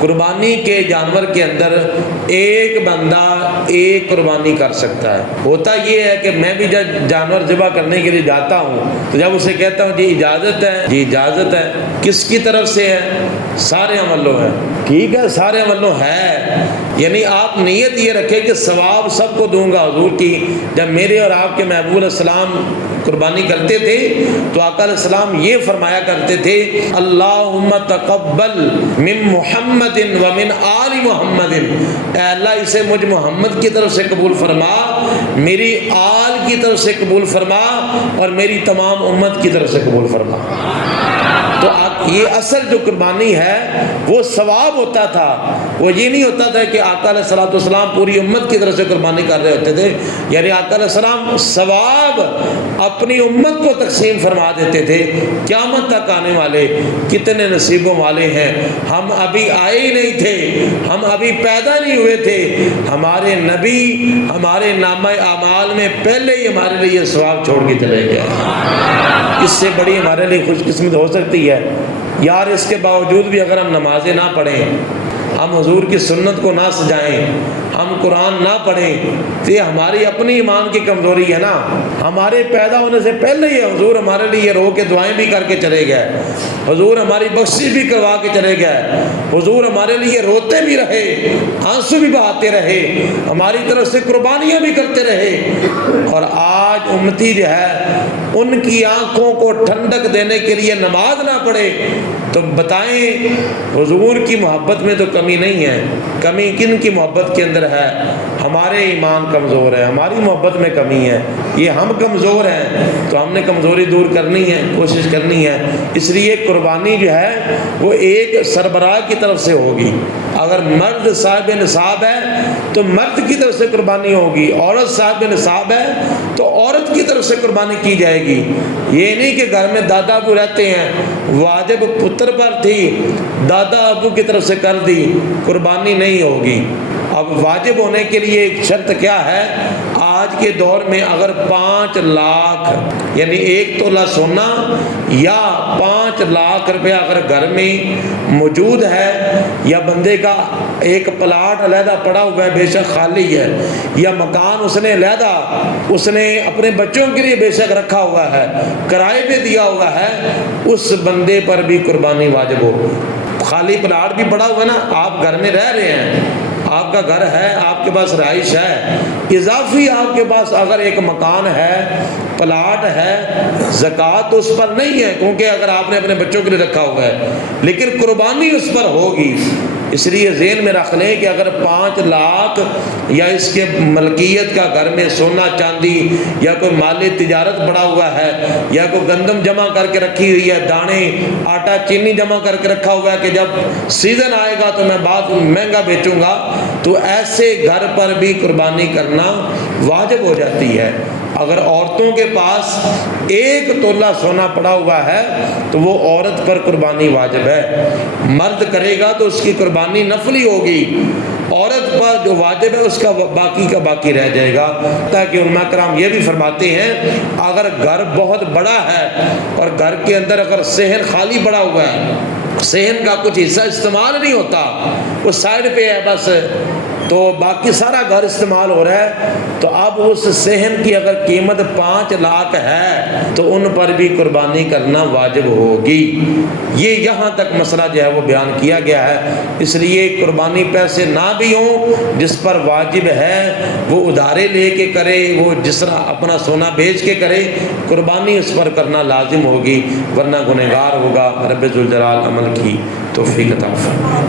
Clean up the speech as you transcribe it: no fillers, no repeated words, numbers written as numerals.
قربانی کے جانور کے اندر ایک بندہ ایک قربانی کر سکتا ہے۔ ہوتا یہ ہے کہ میں بھی جب جانور ذبح کرنے کے لیے جاتا ہوں تو جب اسے کہتا ہوں جی اجازت ہے، جی اجازت ہے، کس کی طرف سے ہے؟ سارے عملوں ہے، ٹھیک ہے، سارے عملوں ہے، یعنی آپ نیت یہ رکھیں کہ ثواب سب کو دوں گا حضور کی۔ جب میرے اور آپ کے محبوب علیہ السلام قربانی کرتے تھے تو آقا علیہ السلام یہ فرمایا کرتے تھے اللہم تقبل من محمد و من آل محمد، اے اللہ اسے مجھ محمد کی طرف سے قبول فرما، میری آل کی طرف سے قبول فرما اور میری تمام امت کی طرف سے قبول فرما۔ تو یہ اصل جو قربانی ہے وہ ثواب ہوتا تھا، وہ یہ نہیں ہوتا تھا کہ آقا علیہ السلام پوری امت کی طرف سے قربانی کر رہے ہوتے تھے، یعنی آقا علیہ السلام ثواب اپنی امت کو تقسیم فرما دیتے تھے۔ قیامت تک آنے والے کتنے نصیبوں والے ہیں، ہم ابھی آئے ہی نہیں تھے، ہم ابھی پیدا نہیں ہوئے تھے، ہمارے نبی ہمارے نامہ اعمال میں پہلے ہی ہمارے لیے ثواب چھوڑ کے چلے گئے۔ اس سے بڑی ہمارے لیے خوش قسمت ہو سکتی ہے یار؟ اس کے باوجود بھی اگر ہم نمازیں نہ پڑھیں، ہم حضور کی سنت کو نہ سجائیں، ہم قرآن نہ پڑھیں تو یہ ہماری اپنی ایمان کی کمزوری ہے نا۔ ہمارے پیدا ہونے سے پہلے ہی حضور ہمارے لیے رو کے دعائیں بھی کر کے چلے گئے، حضور ہماری بخشش بھی کروا کے چلے گئے، حضور ہمارے لیے روتے بھی رہے، آنسو بھی بہاتے رہے، ہماری طرف سے قربانیاں بھی کرتے رہے، اور آج امتی جو ہے ان کی آنکھوں کو ٹھنڈک دینے کے لیے نماز نہ پڑھے تو بتائیں حضور کی محبت میں تو کمی نہیں ہے؟ کمی کن کی محبت کے اندر ہے؟ ہمارے ایمان کمزور ہے، ہماری محبت میں کمی ہے، یہ ہم کمزور ہیں تو ہم نے کمزوری دور کرنی ہے، کوشش کرنی ہے۔ اس لیے قربانی جو ہے وہ ایک سربراہ کی طرف سے ہوگی۔ اگر مرد صاحب نصاب ہے تو مرد کی طرف سے قربانی ہوگی، عورت صاحب نصاب ہے تو عورت کی طرف سے قربانی کی جائے گی۔ یہ نہیں کہ گھر میں دادا ابو رہتے ہیں، واجب پتر پر تھی، دادا ابو کی طرف سے کر دی، قربانی نہیں ہوگی۔ اب واجب ہونے کے لیے ایک شرط کیا ہے؟ آج کے دور میں اگر 5 لاکھ یعنی 1 تولہ سونا یا 5 لاکھ روپیہ اگر گھر میں موجود ہے، یا بندے کا ایک پلاٹ علیحدہ پڑا ہوا ہے، بے شک خالی ہے، یا مکان اس نے علیحدہ اس نے اپنے بچوں کے لیے بے شک رکھا ہوا ہے، کرائے پہ دیا ہوا ہے، اس بندے پر بھی قربانی واجب ہو۔ خالی پلاٹ بھی پڑا ہوا ہے نا، آپ گھر میں رہ رہے ہیں، آپ کا گھر ہے، آپ کے پاس رہائش ہے، اضافی آپ کے پاس اگر ایک مکان ہے، پلاٹ ہے، زکوٰۃ اس پر نہیں ہے کیونکہ اگر آپ نے اپنے بچوں کے لیے رکھا ہوا ہے، لیکن قربانی اس پر ہوگی۔ اس لیے ذہن میں رکھ لیں کہ اگر 5 لاکھ یا اس کے ملکیت کا گھر میں سونا چاندی یا کوئی مالی تجارت پڑا ہوا ہے، یا کوئی گندم جمع کر کے رکھی ہوئی ہے، دانے آٹا چینی جمع کر کے رکھا ہوا ہے کہ جب سیزن آئے گا تو میں بعد مہنگا بیچوں گا، تو ایسے گھر پر بھی قربانی کرنا واجب ہو جاتی ہے۔ اگر عورتوں کے پاس 1 تولہ سونا پڑا ہوا ہے تو وہ عورت پر قربانی واجب ہے، مرد کرے گا تو اس کی قربانی نفلی ہوگی، عورت پر جو واجب ہے اس کا باقی کا باقی رہ جائے گا۔ تاکہ علماء کرام یہ بھی فرماتے ہیں اگر گھر بہت بڑا ہے اور گھر کے اندر اگر صحن خالی پڑا ہوا ہے، صحن کا کچھ حصہ استعمال نہیں ہوتا، وہ سائڈ پہ ہے بس، تو باقی سارا گھر استعمال ہو رہا ہے، تو اب اس صحن کی اگر قیمت 5 لاکھ ہے تو ان پر بھی قربانی کرنا واجب ہوگی۔ یہ یہاں تک مسئلہ جو ہے وہ بیان کیا گیا ہے۔ اس لیے قربانی پیسے نہ بھی ہوں، جس پر واجب ہے وہ ادھارے لے کے کرے، وہ جس طرح اپنا سونا بیچ کے کرے، قربانی اس پر کرنا لازم ہوگی، ورنہ گنہگار ہوگا۔ رب ذوالجلال عمل کی توفیق عطا فرمائے۔